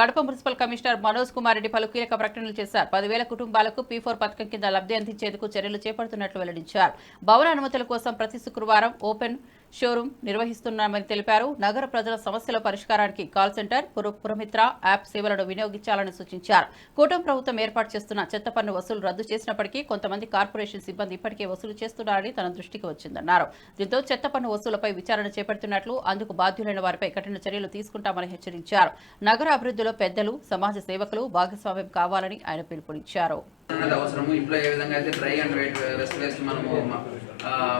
Kadapa municipal commissioner Manoj Kumar Reddy పలు కీలక ప్రకటనలు చేశారు. పదివేల కుటుంబాలకు పీ ఫోర్ పథకం కింద లబ్ధి అందించేందుకు చర్యలు చేపడుతున్నట్లు వెల్లడించారు. భవన అనుమతుల కోసం ప్రతి శుక్రవారం ఓపెన్ షోరూం నిర్వహిస్తున్నామని తెలిపారు. నగర ప్రజల సమస్యల పరిష్కారానికి కాల్ సెంటర్ పురమిత్ర యాప్ సేవలను వినియోగించాలని సూచించారు. కూటమి ప్రభుత్వం ఏర్పాటు చేస్తున్న చెత్త పన్ను వసూలు రద్దు చేసినప్పటికీ కొంతమంది కార్పొరేషన్ సిబ్బంది ఇప్పటికే వసూలు చేస్తున్నారని తన దృష్టికి వచ్చిందన్నారు. దీంతో చెత్త పన్ను వసూలపై విచారణ చేపడుతున్నట్లు అందుకు బాధ్యులైన వారిపై కఠిన చర్యలు తీసుకుంటామని హెచ్చరించారు. నగర అభివృద్ధిలో పెద్దలు సమాజ సేవకులు భాగస్వామ్యం కావాలని ఆయన పిలుపునిచ్చారు. అనేది అవసరము. ఇంట్లో ఏ విధంగా అయితే dry and wet waste waste మనము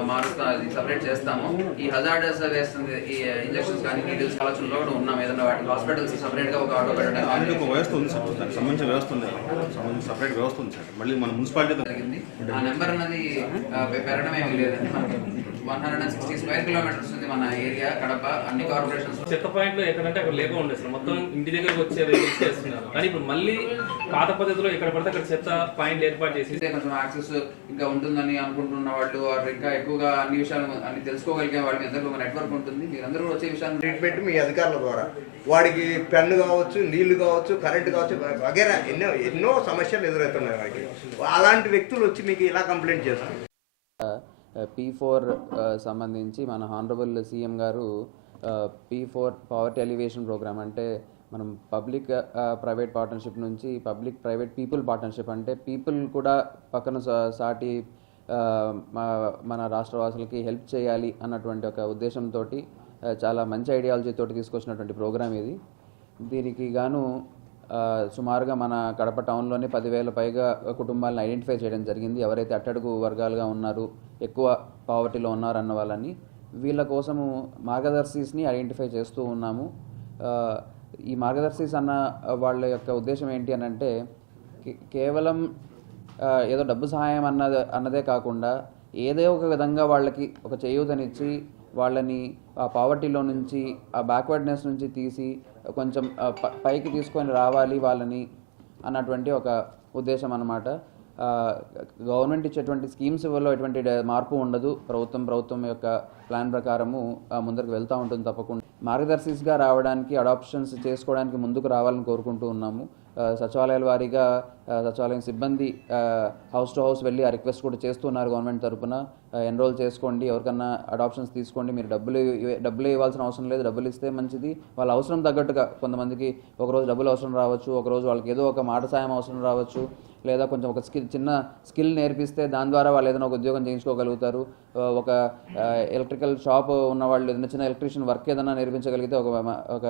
మారుస్తా అది సపరేట్ చేస్తాము. ఈ హజార్డస్ వేస్ట్ ఈ ఇంజెక్షన్స్ కానీ నీడిల్స్ ఆలోచనలో కూడా ఉన్నాం ఏదైనా వాటి హాస్పిటల్స్ సపరేట్గా ఒక ఆటో పెట్టడం అందుకు ఒక వ్యవస్థ ఉంది సార్ దానికి సంబంధించిన వ్యవస్థ ఉంది. సంబంధించిన సపరేట్ వ్యవస్థ ఉంది సార్. మళ్ళీ మన మున్సిపాలిటీ జరిగింది. ఆ నెంబర్ పె- పెరగడం ఏమీ లేదండి మనకి one hundred and sixty square kilometres ఉంది మన ఏరియా కడప అన్ని కార్పొరేషన్స్ చెత్త పాయింట్లు ఎక్కడంటే అక్కడ లేకుండా ఉండే సార్. మొత్తం ఇంటి దగ్గరకు వచ్చే వెహికల్స్ చేస్తున్నారు. కానీ ఇప్పుడు మళ్ళీ పాత పద్ధతిలో ఎక్కడ పడితే అక్కడ చెత్త పాయింట్లు ఏర్పాటు చేసి కొంచెం యాక్సెస్ ఇంకా ఉంటుందని అనుకుంటున్న వాళ్ళు ఇంకా ఎక్కువగా అన్ని విషయాలు అన్ని తెలుసుకోగలిగే వాళ్ళకి అందరికీ ఒక నెట్వర్క్ ఉంటుంది. మీరందరూ వచ్చే విషయాన్ని ట్రీట్మెంట్ మీ అధికారుల ద్వారా. వాడికి పెన్ను కావచ్చు నీళ్ళు కావచ్చు కరెంట్ కావచ్చు వగేరా ఎన్నో ఎన్నో సమస్యలు ఎదురవుతున్నాయి వాడికి. అలాంటి వ్యక్తులు వచ్చి మీకు ఇలా కంప్లైంట్ చేస్తారు. పీ ఫోర్ సంబంధించి మన హానరబుల్ సీఎం గారు P four poverty elevation programme అంటే మనం పబ్లిక్ ప్రైవేట్ పార్ట్నర్షిప్ నుంచి పబ్లిక్ ప్రైవేట్ పీపుల్ పార్ట్నర్షిప్ అంటే పీపుల్ కూడా పక్కన సా- సాటి మా- మన రాష్ట్రవాసులకి హెల్ప్ చేయాలి అన్నటువంటి ఒక ఉద్దేశంతో చాలా మంచి ఐడియాలజీతో తీసుకొచ్చినటువంటి ప్రోగ్రామ్ ఇది. దీనికి గాను సుమారుగా మన కడప టౌన్లోనే పదివేల పైగా కుటుంబాలను ఐడెంటిఫై చేయడం జరిగింది. ఎవరైతే అట్టడుగు వర్గాలుగా ఉన్నారు ఎక్కువ పావర్టీలో ఉన్నారు అన్న వాళ్ళని వీళ్ళ కోసము మార్గదర్శిస్ని ఐడెంటిఫై చేస్తూ ఉన్నాము. ఈ మార్గదర్శిస్ అన్న వాళ్ళ యొక్క ఉద్దేశం ఏంటి అని అంటే కేవలం ఏదో డబ్బు సహాయం అన్నది అన్నదే కాకుండా ఏదో ఒక విధంగా వాళ్ళకి ఒక చేయూతనిచ్చి వాళ్ళని ఆ పావర్టీలో నుంచి ఆ బ్యాక్వర్డ్నెస్ నుంచి తీసి కొంచెం పైకి తీసుకొని రావాలి వాళ్ళని అన్నటువంటి ఒక ఉద్దేశం అన్నమాట. గవర్నమెంట్ ఇచ్చేటువంటి స్కీమ్స్ వల్ల ఎటువంటి మార్పు ఉండదు. ప్రభుత్వం ప్రభుత్వం యొక్క ప్లాన్ ప్రకారము ముందరికి ముందరకు వెళ్తూ ఉంటుంది తప్పకుండా. మార్గదర్శిస్గా రావడానికి అడాప్షన్స్ చేసుకోవడానికి ముందుకు రావాలని కోరుకుంటూ ఉన్నాము. సచివాలయాల వారీగా సచివాలయం సిబ్బంది హౌస్ టు హౌస్ వెళ్ళి ఆ రిక్వెస్ట్ కూడా చేస్తున్నారు గవర్నమెంట్ తరఫున ఎన్రోల్ చేసుకోండి. ఎవరికన్నా అడాప్షన్స్ తీసుకోండి. మీరు డబ్బులు ఇవ్వ- డబ్బులు ఇవ్వాల్సిన అవసరం లేదు. డబ్బులు ఇస్తే మంచిది. వాళ్ళ అవసరం తగ్గట్టుగా కొంతమందికి ఒకరోజు డబ్బులు అవసరం రావచ్చు. ఒకరోజు వాళ్ళకి ఏదో ఒక మాట సాయం అవసరం రావచ్చు. లేదా కొంచెం ఒక స్కిల్ చిన్న స్కిల్ నేర్పిస్తే దాని ద్వారా వాళ్ళు ఏదైనా ఒక ఉద్యోగం చేయించుకోగలుగుతారు. ఒక ఎలక్ట్రికల్ షాప్ ఉన్న వాళ్ళు ఏదైనా చిన్న ఎలక్ట్రీషియన్ వర్క్ ఏదైనా నేర్పించగలిగితే ఒక ఒక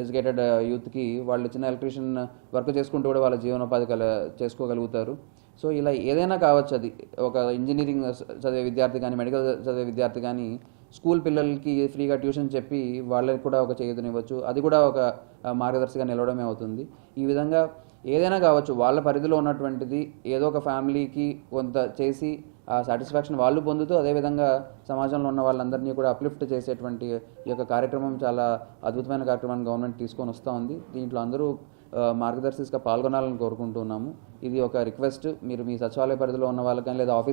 ఎడ్యుకేటెడ్ యూత్కి వాళ్ళు చిన్న ఎలక్ట్రీషియన్ వర్క్ చేసుకుంటూ కూడా వాళ్ళ జీవనోపాధి కల చేసుకోగలుగుతారు. సో ఇలా ఏదైనా కావచ్చు అది. ఒక ఇంజనీరింగ్ చదివే విద్యార్థి కానీ మెడికల్ చదివే విద్యార్థి కానీ స్కూల్ పిల్లలకి ఫ్రీగా ట్యూషన్ చెప్పి వాళ్ళకి కూడా ఒక చేయుతనివ్వచ్చు. అది కూడా ఒక మార్గదర్శిగా నిలవడమే అవుతుంది. ఈ విధంగా ఏదైనా కావచ్చు వాళ్ళ పరిధిలో ఉన్నటువంటిది ఏదో ఒక ఫ్యామిలీకి కొంత చేసి ఆ సాటిస్ఫాక్షన్ వాళ్ళు పొందుతూ అదేవిధంగా సమాజంలో ఉన్న వాళ్ళందరినీ కూడా అప్లిఫ్ట్ చేసేటువంటి ఈ యొక్క కార్యక్రమం చాలా అద్భుతమైన కార్యక్రమాన్ని గవర్నమెంట్ తీసుకొని వస్తూ ఉంది. దీంట్లో అందరూ మార్గదర్శిగా పాల్గొనాలని కోరుకుంటున్నాము ఇది ఒక రిక్వెస్ట్. మీరు మీ సచివాలయ పరిధిలో ఉన్న వాళ్ళకి కానీ లేదా ఆఫీస్